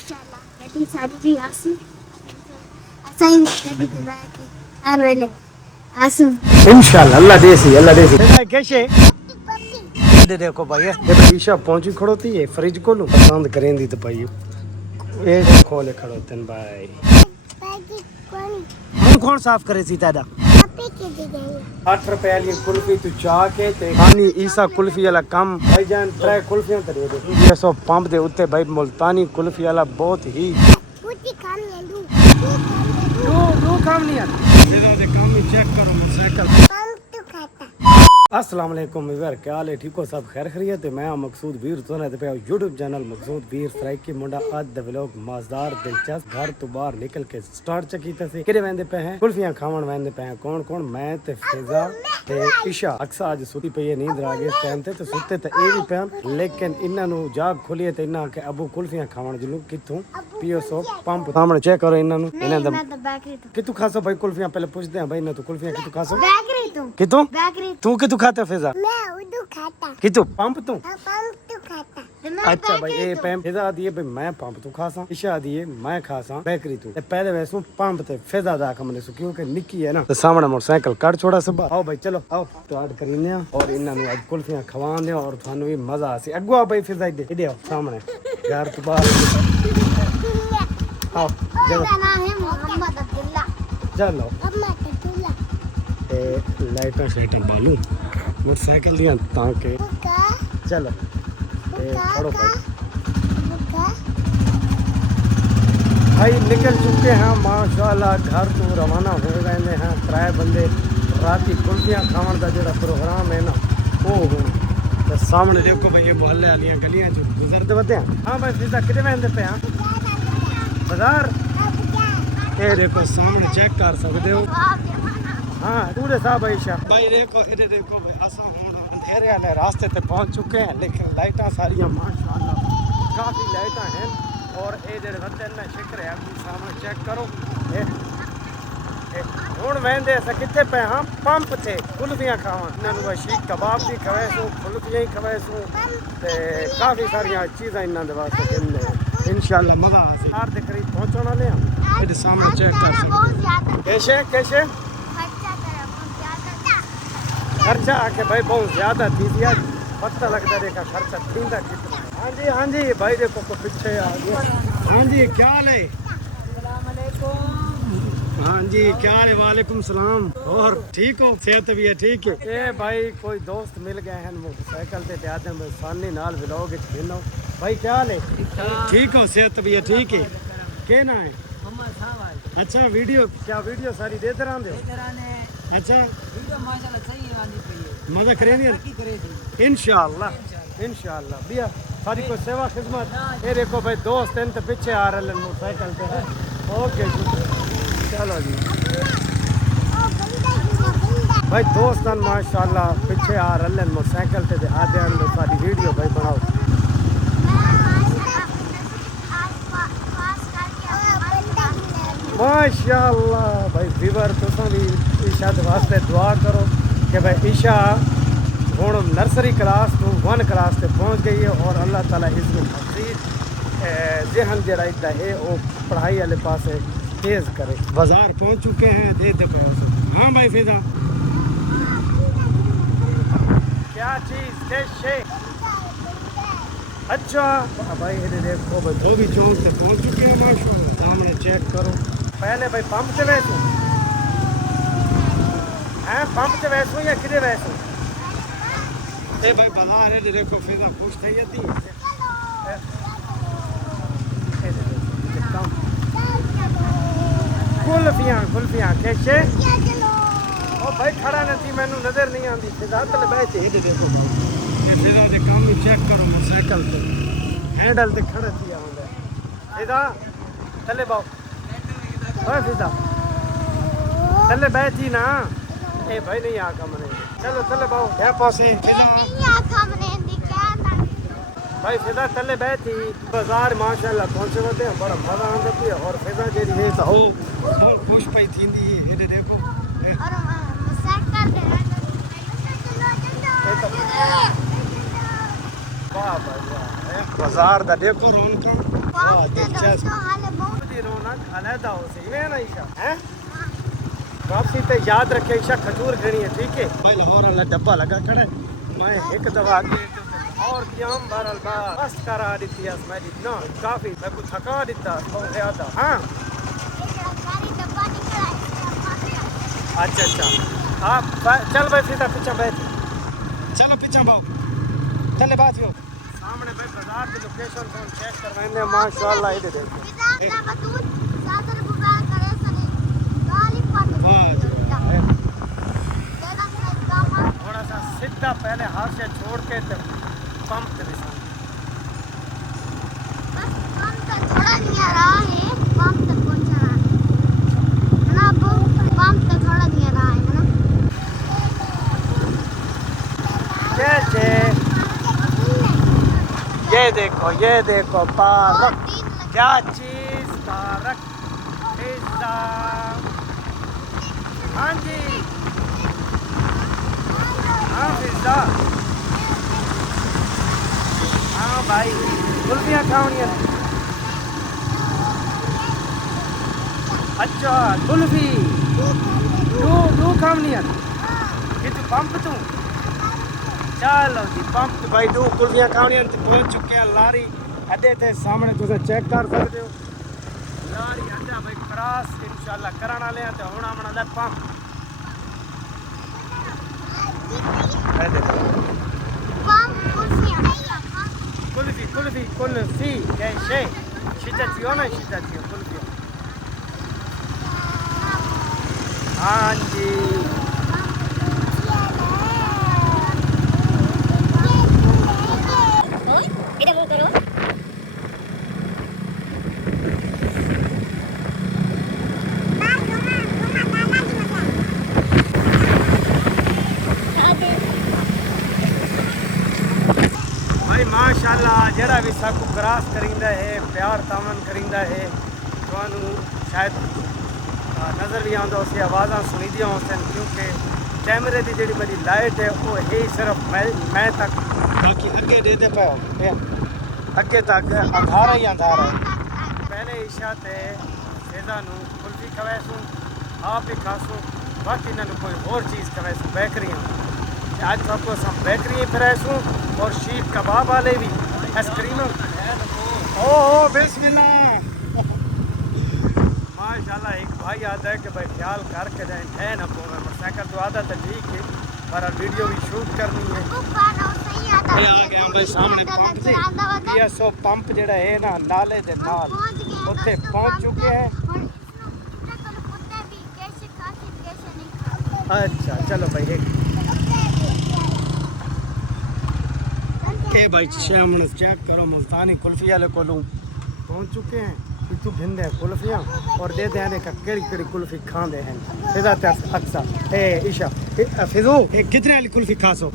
माशाल्लाह गड्डी सारी भी आसी असाई गड्डी चला के हर वेले आसू इंशाल्लाह अल्लाह देसी कैसे दे देखो भाई ये ईशा पहुंची खड़ोती है फ्रिज को पसंद करेंदी तो भाई ये खोले खड़ोते हैं भाई कौन साफ करे सी तादा 8 रुपए वाली कुल्फी तू चाह के ते खानी ईसा कुल्फी वाला कम भाईजान 3 कुल्फियां ते दे दे 600 पंप दे उत्ते भाई मुल्तानी कुल्फी वाला बहुत ही पूरी काम है दो काम नहीं आती तेरा दे काम ही चेक करो मोटरसाइकिल काम तो खाता अस्सलाम वालेकुम वीर क्या हाल है ठीक हो सब खैर खैरियत है मैं मकसूद वीर तो पे यूट्यूब चैनल मकसूद वीर सराइकी मुंडा आज द व्लॉग मजेदार दिलचस्प घर तो बाहर निकल के स्टार्ट चकीते से किरे वेंदे पे हैं कुल्फियां खावन वेंदे पे हैं कौन कौन मैं ते फिजा ते ईशा अक्सर आज सुती पई है नींद आ गई इस टाइम ते सुते ते ए भी पे लेकिन इन्हां नु जाग खुली ते इन्हां के अबू कुल्फियां खावन जलू किथों पियो सो पंप सामने चेक करो इन्हां नु इन्हां दा बेकरी तो कितु खासो भाई कुल्फियां पहले पूछदे हैं भाई ना तो कुल्फियां कितु खासो बेकरी तो कितु बेकरी तू कितु खाता फिजा मैं उदू खाता कितु पंप तू पंप तो खाता अच्छा भाई ये पैम फिजा दिए भाई मैं पंप तू खासा ईशा दिए मैं खासा बेकरी तू ते पहले वैसू पंप ते फिजा दा कमने सु क्योंकि निक्की है ना तो सामने मोटरसाइकिल काट छोड़ा सब आओ भाई चलो आओ स्टार्ट करीने और इन्हां नु आज कुल्फियां खवान दे और थानू भी मजा आसी अगवा भाई फिजा दे आओ सामने घर तो बाहर आओ चलो मेरा नाम है मोहम्मद अब्दुल्ला चलो मोहम्मद अब्दुल्ला ए लाइटां शाइटां बालू मोटरसाइकिल दियां ताके चलो ए खड़ो भाई निकल चुके हैं माशाल्लाह घर तो रवाना हो गए हैं 3 बंदे राती कुल्फियां खावन का जो प्रोग्राम है ना वो हो तो सामने देखो भाई ये मोहल्ले वाली गलियां जो गुजरते होते हैं हाँ भाई फिजा कितने वेंदे पे बाजार ये देखो सामने चेक कर सकते हो हाँ पूरे साहब भाई देखो इधर देखो भाई असा हुन अंधेरे वाले रास्ते पे पहुंच चुके हैं लेकिन लाइटां सारियां माशाल्लाह काफी लाइटां हैं और ये जेडे वतन ना शिकर है अभी सामने चेक करो हुन वेंदे अस किथे पे हां पंप थे कुल्फियां खावन इन्हां नु शीख कबाब भी खवेसू कुल्फियां ही खवेसू ते काफी सारियां चीज़ां इन्हां दे वास्ते देने इंशाल्लाह मजा आसे यार दे करीब पहुंचण वाले हैं ये सामने चेक कर सकते कैसे कैसे खर्चा आके भाई बहुत ज्यादा थी दिया पता लगता देखा खर्चा थींदा कितना हाँ जी भाई देखो को पीछे आ गया हाँ जी क्या हाल है हाँ जी क्या हाल है वालेकुम सलाम और ठीक हो सेहत भी है ठीक है ए भाई कोई दोस्त मिल गए हैं मोटरसाइकिल पे आदम सानी नाल व्लॉग खेलो भाई क्या हाल है ठीक हो सेहत भी है ठीक है क्या ना है अच्छा वीडियो क्या वीडियो सारी देते रहंदे अच्छा मजा करेंगे इंशाल्लाह इंशाल्लाह भैया सारी को सेवा खिदमत ये देखो भाई दोस्त इन तो पीछे आ रहे हैं मोटरसाइकिल पे ओके चलो जी भाई दोस्त माशाल्लाह पीछे आ रहे हैं मोटरसाइकिल पे आधे अंदर सारी वीडियो भाई बनाओ माशाल्लाह भाई व्यूअर तुसां भी ईशा के वास्ते दुआ करो कि भाई ईशा हुण नर्सरी क्लास टू 1 क्लास से पहुँच गई है और अल्लाह ताला इसमें मज़ीद जहन जरा इतना है वो पढ़ाई वाले पास तेज़ करे बाजार पहुँच चुके हैं दे दे हाँ भाई फिजा क्या चीज़ कैसे अच्छा भाई ये देखो भाई धोबी चौक से पहुँच चुके हैं माशाल्लाह सामने चेक करो पहले भाई पंप से वैसू हैं पंप से वैसू या किधे वैसू ए भाई बाजार है देखो फिजा खुश થઈ હતી कुल्फियां कैसे ओ भाई खड़ा नहीं मैनू नजर नहीं आती फिजा तले बैठे ये देखो ये फिजा दे काम ही चेक करो मोटरसाइकिल पे हैंडल ते खड़ा किया होंदा फिजा तले बाओ ओए फिजा तले बैठी ना ए भाई नहीं आका मने चलो तले बाओ है पासे फिजा नहीं आका मने दिखा भाई फिजा तले बैठी बाजार माशाल्लाह पहुंचे होते हैं बड़ा मजा आंदा पिया और फिजा जेडी है तो बहुत खुश पई थींदी ये देखो और मजाक कर दे वाह भाई वाह बाजार दा देखो रौनक वाह दिलचस्प कैसे तो हाले बहुत दी रौनक अलहदा हो सी वे ना ईशा हैं वापसी पे याद रखे ईशा खजूर घणी है ठीक है भाई लाहौर वाला डब्बा लगा खड़ा मैं एक दफा आगे और कियाम बरल बा बस करा दी मैं ना काफी मैं कुछ थका देता बहुत ज्यादा हां गाड़ी डब्बा निकला है। अच्छा अच्छा आप चल भाई सीधा पीछे बैठ चलो पीछे बाओ चले बात हो सामने भाई बाजार की लोकेशन को चेक करवाएंगे माशाल्लाह ये देखो इधर बतून ज्यादा बुरा करे सने गाली पाट वाह देना काम थोड़ा सा सीधा पहले हाथ से छोड़ के पंप के दिशा बस काम तो थोड़ा नहीं आ रहा है पंप तक पहुंचा है ना पंप तो थोड़ा नहीं आ रहा है ना कैसे ये देखो पार्क क्या चीज पार्क पिज्जा हाँ जी हाँ पिज्जा हाँ भाई कुल्फियाँ खावनी अच्छा कुल्फी दो खावनी कि तू पंप तू चलो जी पंप भाई दो कुल्फियाँ खावनी पहुंच चुके हैं लारी अड्डे थे सामने तुम चेक कर सकते हो लारी अड्डा भाई क्रॉस इंशाल्लाह कराने वाले हैं तो होना मना ले पंप कुल्फी कैसे शिद्दतियों ना शिद्दतियों कुल्फियों हाँ जी माशाल्लाह जरा भी साकू क्रॉस करिंदा है प्यार तामन करिंदा है तो शायद नज़र भी आंदा उस आवाज़ सुनी दियां उसन क्योंकि कैमरे की जी मेरी लाइट है वो है सिर्फ मैं तक बाकी अगे दे पाओ अगे तक अंधारा ही अंधारा है पहले ईशा ते सेदा नू कुल्फी खवासूँ आप भी खासूँ बाकी इन्होंने कोई और चीज़ खवासूँ बेकरियाँ आज सबको सब बेकरी फिरासूँ और शीख कबाब वाले भी आइसक्रीम ओ बिस्मिल्लाह माशाल्लाह एक भाई आता है कि भाई ख्याल करके जाए है ना मोटरसाइकिल तो आता तो ठीक है पर वीडियो भी शूट करनी है आ गया भाई सामने पंप से पीएसओ पंप जड़ा है ना नाले दे नाल उत्ते पहुंच चुके हैं अच्छा चलो भाई एक के भाई शाम चेक करो मुल्तानी कुल्फी वाले को पहुंच चुके हैं तू भिंदे कुल्फियाँ और दे देने का केड़ी केड़ी कुल्फी खांदे हैं फिजा अक्सर ए ईशा फिजो कितने वाली कुल्फी खासो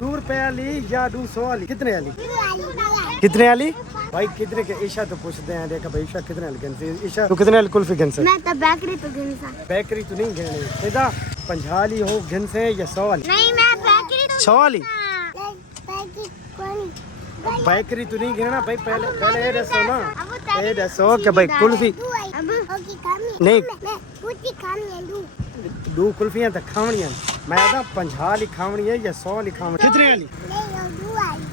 2 रुपए वाली या 200 वाली कितने वाली कितने वाली भाई कितने के ईशा तो पूछते हैं देखा भाई ईशा कितने वाली गिनती ईशा तू कितने वाली कुल्फी गिन से मैं तो बेकरी तो गिनसा बेकरी तो नहीं गिननी फिजा 50 वाली हो गिन से या 100 वाली नहीं मैं बेकरी तो 100 वाली बेकरी तो नहीं गिनना भाई पहले ये दसो ना ये दसो कि भाई कुल्फी नहीं दो कुल्फियाँ तो खावनी मैं आता 50 वाली खावनी है या 100 वाली खावनी कितने वाली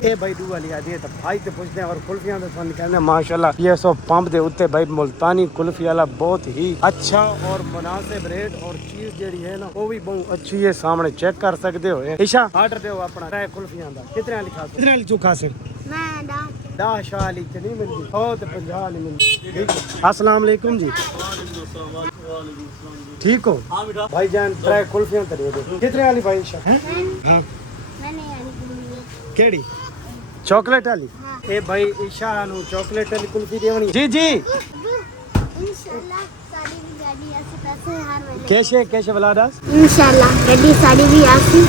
ए भाई 2 वाली आती है तो भाई तो पूछते हैं और कुल्फियाँ तो निकलने माशाल्लाह ये सब पंप दे उत्ते भाई मुल्तानी कुल्फी वाला बहुत ही अच्छा और मुनासिब रेट और चीज जी है ना वो भी बहुत अच्छी है सामने चेक कर सकते हो ईशा ऑर्डर दो अपना 3 कुल्फियाँ का कितने वाली खा कितने वाली तू खा से 10 वाली तो नहीं मिलती हो तो 50 वाली मिलती अस्सलाम वालेकुम जी ठीक हो भाई जान 3 कुल्फियाँ तो दे दो कितने वाली भाई ईशा हाँ केड़ी चॉकलेट वाली ए भाई ईशा नु चॉकलेट वाली कुल्फी देवनी जी जी इंशाल्लाह साड़ी भी गाड़ी ऐसे पैसे हर वेले कैसे बलादास इंशाल्लाह गाड़ी साड़ी भी आसी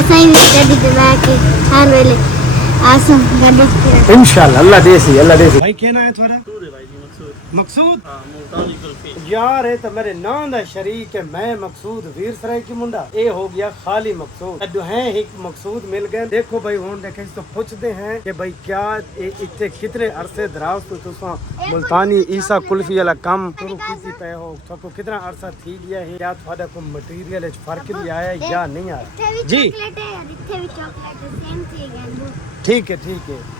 ऐसा ही गाड़ी दिला के हर वेले आसम गाड़ी इंशाल्लाह अल्लाह देसी भाई कहना है थोड़ा मकसूद हाँ मुल्तानी कुल्फी यार ये तो मेरे नाम दा शरीक है। मैं मकसूद वीर सराय की मुंडा, ये हो गया खाली मकसूद। अड्डू हैं एक मकसूद मिल गए। देखो भाई हुन देखे तो पूछते हैं कि भाई क्या इतने कितने अरसे दराज तो तुसा मुल्तानी ईसा कुल्फी वाला काम शुरू कीती पे हो, सबको कितना अरसा थी गया है? क्या थोड़ा को मटेरियल विच फर्क भी आया या नहीं आया? जी ठीक है।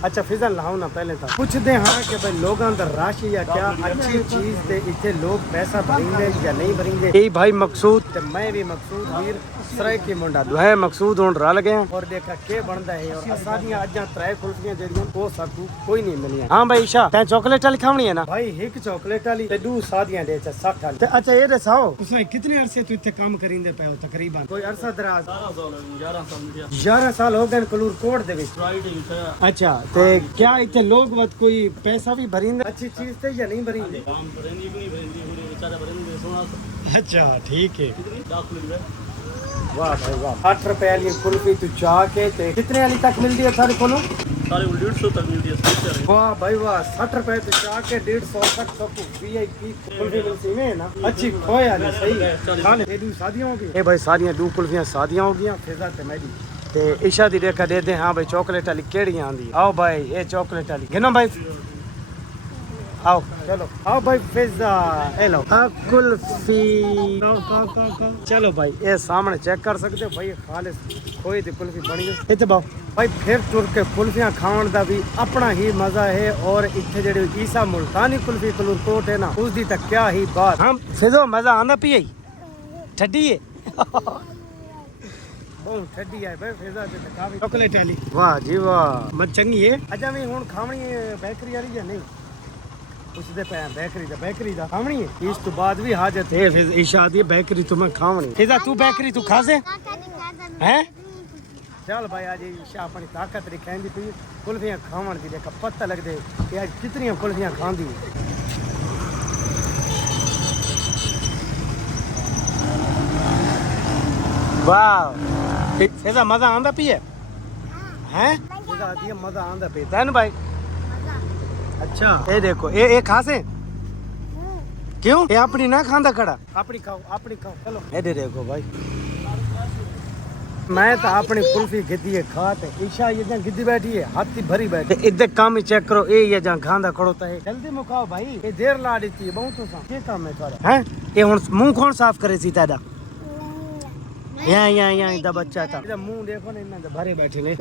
अच्छा फिजल लाओ ना पहले तो पूछते हाँ कि भाई लोगों का रश या क्या अच्छी चीज ते इतने लोग पैसा भरेंगे या नहीं भरेंगे। यही भाई मकसूद ते मैं भी मकसूद वीर सराय की मुंडा दुहे मकसूद हुन रल गए और देखा के बनदा है। और असा दियां अज्जा त्रै कुल्फियां जेड़ियां वो साकू कोई नहीं मिलियां। हां भाई ईशा तै चॉकलेट वाली खावनी है ना? भाई एक चॉकलेट वाली ते दू सादियां दे 60 वाली। अच्छा ये दसाओ तुसा कितने अरसे तू इत्थे काम करिंदे पे हो? तकरीबन कोई अरसा दराज 11 साल हो गए कलूर कोट दे विच। अच्छा ते क्या इतने लोग वत कोई पैसा भी भरिंदे अच्छी चीज ते या नहीं भरिंदे? अच्छा ठीक है। वाह भाई वाह। 8 रुपए वाली कुल्फी तू चाह के ते कितने वाली तक मिलती है थारे कोलों? 150 तक मिलती है। वाह भाई वाह। 60 रुपए तू चाह के 150 तक सब वीआईपी कुल्फी मिलती है ना? अच्छी खोया नहीं सही खाने ये दू शादियां हो गई। ए भाई सारियां दू कुल्फियां शादियां हो गई। फिजा ते मेरी ते ईशा दी देखा दे दे। हाँ भाई चॉकलेट वाली केड़ी आंदी? आओ भाई ये चॉकलेट वाली गिनो भाई। आओ चलो आओ भाई फिजा ए लो कुल्फी। चलो भाई ये सामने चेक कर सकते हो भाई खालिस खोई दी कुल्फी बनी गई। इत्थे बाओ भाई फिर टुर के कुल्फियां खावन दा भी अपना ही मजा है। और इत्थे जेड़ी ईसा मुल्तानी कुल्फी कलूरकोट है ना उसदी तक क्या ही बात। हम फिजो मजा आंदा पिए ठड्डी है ठड्डी है भाई फिजा ते काफी चॉकलेट वाली। वाह जी वाह मत चंगी है। अच्छा मैं हुन खावनी है बेकरी वाली या नहीं? उसदे पे बेकरी दा खावनी है। इस तो बाद भी हाजत है फिर ईशा दी बेकरी तुम्हें खावनी। फिजा तू बेकरी तू खा से हैं? चल भाई आज ईशा अपनी ताकत दिखांदी पई कुल्फियां खावन दी। देखा पता लग दे कि आज कितनी कुल्फियां खांदी। वाह फिजा मजा आंदा पिए हैं? फिजा दी मजा आंदा पे तन भाई। अच्छा ये देखो ये खासे क्यों? ये अपनी ना खांदा खड़ा अपनी खाओ चलो। ये देखो भाई मैं तो अपनी कुल्फी गिद्दी है खाते ईशा ये जहाँ गिद्दी बैठी है हाथी भरी बैठी। इधर काम ही चेक करो ये जहाँ खांदा खड़ोता है। जल्दी मुकाओ भाई ये देर ला दी थी बहुत ये काम है तुम्हारा हैं? ये हुन मुंह कौन साफ करे सी तादा? यहाँ इधर बच्चा था मुंह देखो ना इन्हें भरे बैठे ने।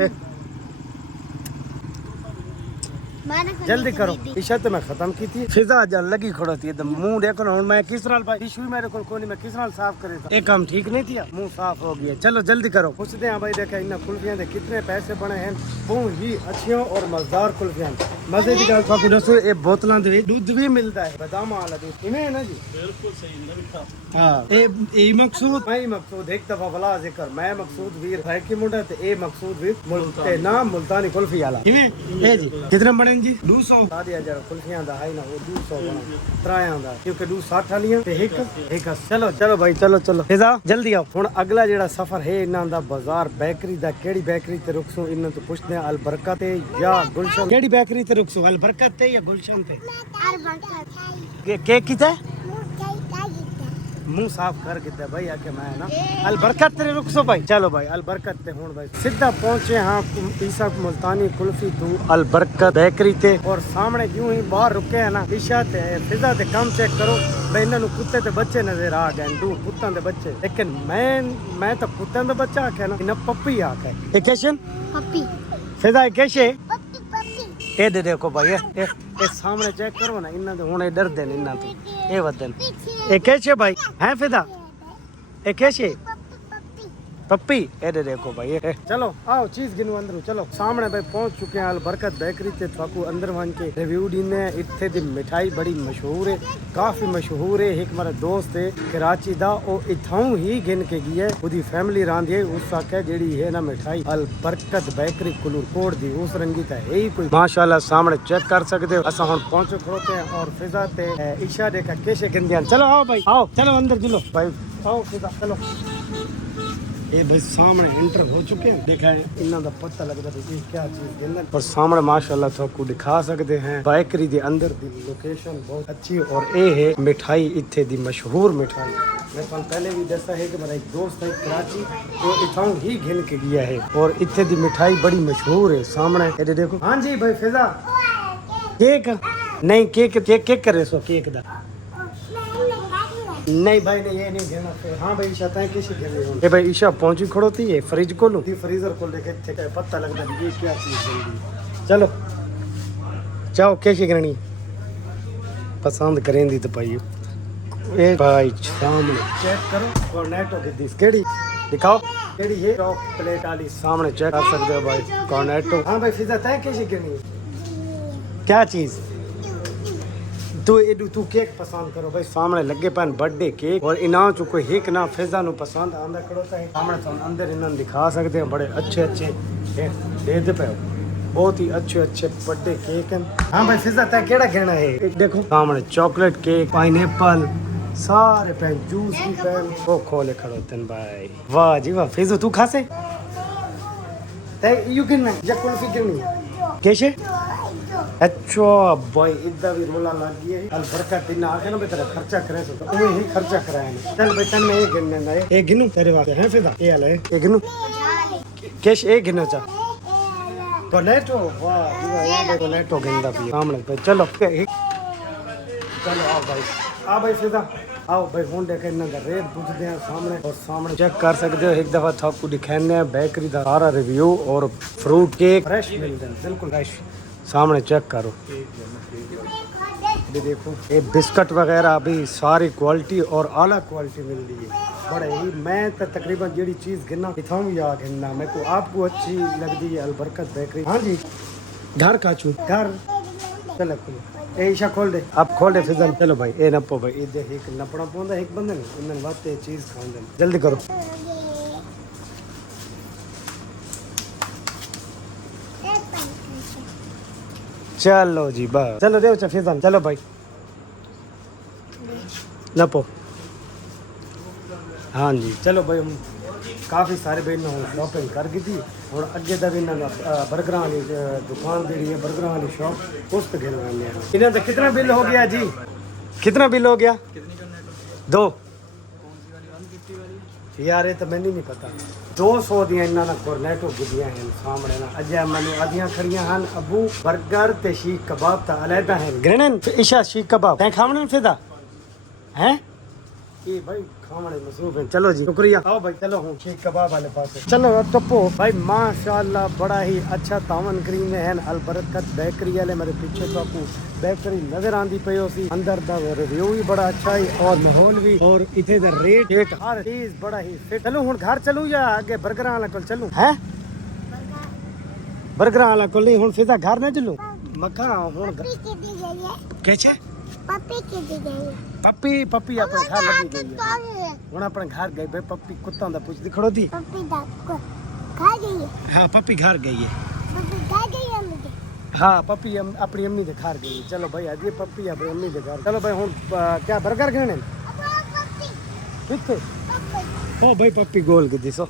जल्दी करो ईशा तो मैं खत्म की थी। फिजा जल लगी खड़ोती है मुंह देखो ना। मैं किस नाल भाई टिश्यू मेरे को कोनी मैं किस नाल साफ करे था? एक काम ठीक नहीं थी मुंह साफ हो गया। चलो जल्दी करो पूछते हैं भाई देखा इन कुल्फियां दे कितने पैसे बने हैं। बहुत ही अच्छियां और मजेदार कुल्फियां मजे की गल आपको दसो। ये बोतलां दे दूध भी मिलता है बादाम वाला दूध इन्हें है ना जी? बिल्कुल सही मीठा। हां ए मकसूद मैं मकसूद एक दफा वाला जिक्र मैं मकसूद वीर भाई की मुंडा ते ए मकसूद वीर मुल्तानी नाम मुल्तानी कुल्फी वाला किवें ए जी कितने बने जी? 200 हजार कुल्फियां दा है ना वो 200 बना त्रायां दा क्योंकि 260 वालियां ते एक चलो भाई चलो फिजा जल्दी आओ। हुन अगला जेड़ा सफर है इन्हां दा बाजार बेकरी दा। केड़ी बेकरी ते रुकसो इन्हां तो पुछदे हैं अल बरकत ते या गुलशन? केड़ी बेकरी ते रुकसो अल बरकत ते या गुलशन ते? अल बरकत केक कीता मुंह साफ कर के भाई आके मैं ना अल बरकत तेरे रुकसो भाई। चलो भाई अल बरकत ते हुन भाई सीधा पहुंचे हाँ ईसा मुल्तानी कुल्फी तू अल बरकत बेकरी ते। और सामने यूं ही बाहर रुके है ना ईशा ते फिजा ते काम चेक करो भाई इन्हां नु कुत्ते ते बच्चे नजर आ गए दो कुत्तां दे बच्चे। लेकिन मैं तो कुत्तां दा बच्चा आखे ना इन्हां पप्पी आखे ए कैशन पप्पी फिजा कैसे ए दे देखो भाई ए सामने चेक करो ना इन्हां दे हुन डर दे इन्हां तो ए वदन ए कैसे भाई हैं फिदा ए कैसे पप्पी ए देखो भाई ए चलो आओ चीज गिनो अंदर चलो। सामने भाई पहुंच चुके हैं अल बरकत बेकरी ते थाकू अंदर वन के रिव्यू दीने। इत्थे दी मिठाई बड़ी मशहूर है काफी मशहूर है। एक मेरा दोस्त है कराची दा ओ इथां ही गिन के गई है ओदी फैमिली रांधी है उस आके जेड़ी है ना मिठाई अल बरकत बेकरी कलूरकोट दी उस रंगी ता है ही कोई माशाल्लाह सामने चेक कर सकते हो। असा हुन पहुंच खड़ोते हैं और फिजा ते ईशा देखा कैसे गिनदियां। चलो आओ भाई आओ चलो अंदर चलो भाई आओ फिजा चलो ये भाई सामने एंटर हो चुके हैं। देखा है इन्हों का पता लगता है कि क्या चीज गिनन और सामने माशाल्लाह आपको दिखा सकते हैं बेकरी के अंदर दी लोकेशन बहुत अच्छी और ये है मिठाई इत्थे दी मशहूर मिठाई। मैं पहले भी दसा है कि मेरा एक दोस्त है कराची वो इथों ही घिन के गया है और इत्थे दी मिठाई बड़ी मशहूर है। सामने ये देखो। हाँ जी भाई फिजा केक नहीं केक केक केक कर रहे सो केक दा नहीं भाई नहीं ये नहीं घेना फिर। हाँ भाई ईशा तय किसी घेने हो ये भाई ईशा पहुंची खड़ोती है फ्रिज को लो फ्रीजर को लेके थे पता लगता है ये क्या चीज बन गई। चलो जाओ कैसी करनी पसंद करेंगी तो भाई ए भाई सामने चेक करो कॉर्नेटो की दिस केड़ी दिखाओ केड़ी है चॉकलेट वाली सामने चेक कर सकते हो भाई कॉर्नेटो। हाँ भाई फिजा तय कैसी करनी क्या चीज तू केक पसंद करो भाई सामने लगे पैन बर्थडे केक और इनाम चो कोई हिक ना फिजा नु पसंद आंदा खड़ोता है सामने तो अंदर इन्होंने दिखा सकते हैं बड़े अच्छे अच्छे दे पे बहुत ही अच्छे अच्छे बर्थडे केक हैं। हाँ भाई फिजा तय केड़ा कहना है देखो सामने चॉकलेट केक पाइनएप्पल सारे पैन जूस भी पैन वो खोले खड़ोते हैं भाई। वाह जी वाह फिजो तू खासे तय यू गिनना या कुल्फी गिननी कैसे अच्छा भाई इधर भी रोला लग गया है अलबरकत दिन आके ना बेटा खर्चा करे तो तुम्हें ही खर्चा कराया है। चल भाई तन में एक गिनने ना एक गिनू तेरे वास्ते है फिदा ये ले एक गिनू कैश एक गिनना चा टोलेटो वाह ये टोलेटो गिनदा भी सामने पे चलो चलो आओ भाई फिदा आओ भाई हुन देखे इन्हां दा रेट पूछते हैं सामने और सामने चेक कर सकते हो एक दफा आपको दिखाने हैं बेकरी दा सारा रिव्यू और फ्रूट केक फ्रेश मिलते हैं बिल्कुल फ्रेश सामने चेक करो ये देखो ये बिस्किट वगैरह भी सारी क्वालिटी और आला क्वालिटी मिल रही है बड़े ही। मैं तो तकरीबन जी चीज़ गिनना इतना या गिनना मेरे को आपको अच्छी लगती है अलबरकत बेकरी। हाँ जी घर का चू घर चलो ए ईशा खोल दे आप खोल दे फिजल चलो भाई ए नपो भाई इधर एक नपना पौंदा एक बंदे ने इन्होंने वास्ते चीज़ खाने जल्दी करो। चलो जी बस चलो देव फिजल चलो भाई नपो। हाँ जी चलो भाई हम काफ़ी सारे भाई ने शॉपिंग कर गई थी और अगे का भी बर्गर वाली दुकान जी है बर्गर वाली शॉप उस पर गिन रहे हैं। इन्हें तो कितना बिल हो गया जी कितना बिल हो गया दो यार ये तो मैंने नहीं पता 200 दियां इन्होंने कोरनेटो गिदियां हैं सामने ना अजय मैंने आदियां खड़ियां हैं अबू बर्गर ते शीख कबाब ता अलहदा है ग्रेनन ईशा शीख कबाब तै खावण फिदा हैं ये भाई खावणे मसरूफ है। चलो जी शुक्रिया आओ भाई चलो हूँ शीख कबाब वाले पास चलो टप्पो भाई माशाल्लाह बड़ा ही अच्छा तावन क्रीम है अलबरकत बेकरी वाले मेरे पीछे तो आपको बेकरी नजर आंदी पे सी अंदर दा रिव्यू भी बड़ा अच्छा है और माहौल भी और इथे दा रेट एक हर चीज बड़ा ही फिट। चलो हुन घर चलू या आगे बर्गर वाला कोल चलू हैं बर्गर वाला कोल नहीं हुन सीधा घर ना चलू मक्खा हुन कैसे पप्पी की दी गई पप्पी पप्पी अपने घर लगी गई है हुन अपने घर गई भाई पप्पी कुत्ता दा पूछ दिखड़ो दी पप्पी दा खा गई है। हां पप्पी घर गई है पप्पी खा गई है मुझे हाँ पप्पी अपनी अम्मी के घर गई। चलो भाई आज ये पप्पी अपनी अम्मी के घर चलो भाई हुन क्या बर्गर खाने किथे ओ भाई पप्पी गोल की दिसो